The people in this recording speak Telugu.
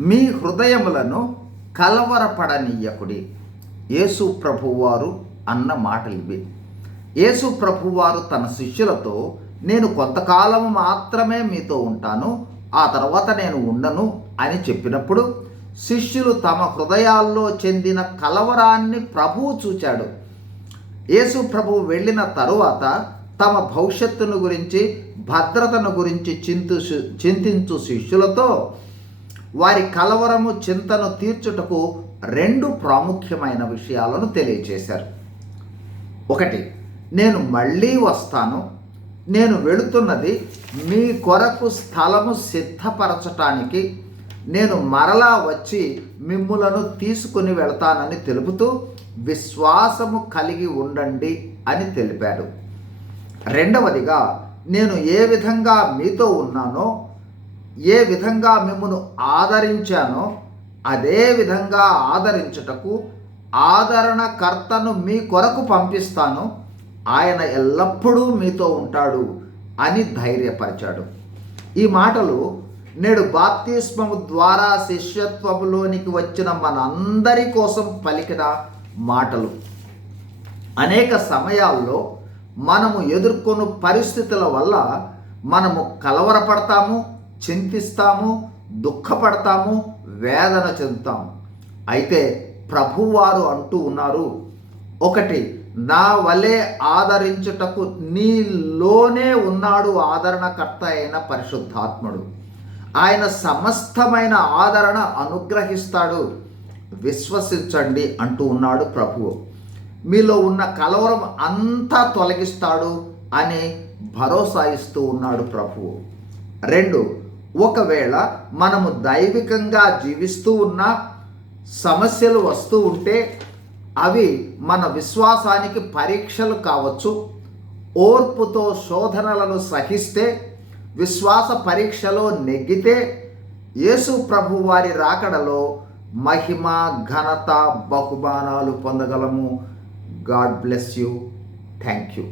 మీ హృదయములను కలవరపడనీయకుడి. యేసు ప్రభువారు అన్న మాటలు ఇవి యేసు ప్రభువారు తన శిష్యులతో నేను కొంతకాలం మాత్రమే మీతో ఉంటాను ఆ తర్వాత నేను ఉండను అని చెప్పినప్పుడు శిష్యులు తమ హృదయాల్లో చెందిన కలవరాన్ని ప్రభువు చూచాడు. యేసు ప్రభువు వెళ్ళిన తరువాత తమ భవిష్యత్తును గురించి భద్రతను గురించి చింతు చింతించు శిష్యులతో వారి కలవరము చింతను తీర్చుటకు రెండు ప్రాముఖ్యమైన విషయాలను తెలియచేశారు. ఒకటి నేను మళ్ళీ వస్తాను. నేను వెళుతున్నది మీ కొరకు స్థలము సిద్ధపరచటానికి. నేను మరలా వచ్చి మిమ్ములను తీసుకుని వెళ్తానని తెలుపుతూ విశ్వాసము కలిగి ఉండండి అని తెలిపాడు. రెండవదిగా నేను ఏ విధంగా మీతో ఉన్నానో ఏ విధంగా మిమ్మను ఆదరించానో అదే విధంగా ఆదరించుటకు ఆదరణకర్తను మీ కొరకు పంపిస్తాను. ఆయన ఎల్లప్పుడూ మీతో ఉంటాడు అని ధైర్యపరిచాడు. ఈ మాటలు నేడు బాప్తిస్మము ద్వారా శిష్యత్వములోనికి వచ్చిన మనందరి కోసం పలికిన మాటలు. అనేక సమయాల్లో మనము ఎదుర్కొన్న పరిస్థితుల వల్ల మనము కలవరపడతాము చింతిస్తాము దుఃఖపడతాము వేదన చెందుతాము. అయితే ప్రభువారు అంటూ ఉన్నారు ఒకటి నా వలె ఆదరించుటకు నీలోనే ఉన్నాడు ఆదరణకర్త అయిన పరిశుద్ధాత్ముడు. ఆయన సమస్తమైన ఆదరణ అనుగ్రహిస్తాడు. విశ్వసించండి అంటూ ఉన్నాడు ప్రభువు. మీలో ఉన్న కలవరం అంతా తొలగిస్తాడు అని భరోసా ఇస్తూ ఉన్నాడు ప్రభువు. రెండు ఒకవేళ మనము దైవికంగా జీవిస్తూ ఉన్న సమస్యలు వస్తూ ఉంటే అవి మన విశ్వాసానికి పరీక్షలు కావచ్చు. ఓర్పుతో శోధనలను సహిస్తే విశ్వాస పరీక్షలో నెగ్గితే యేసు ప్రభు వారి రాకడలో మహిమ ఘనత బహుమానాలు పొందగలము. God bless you. Thank you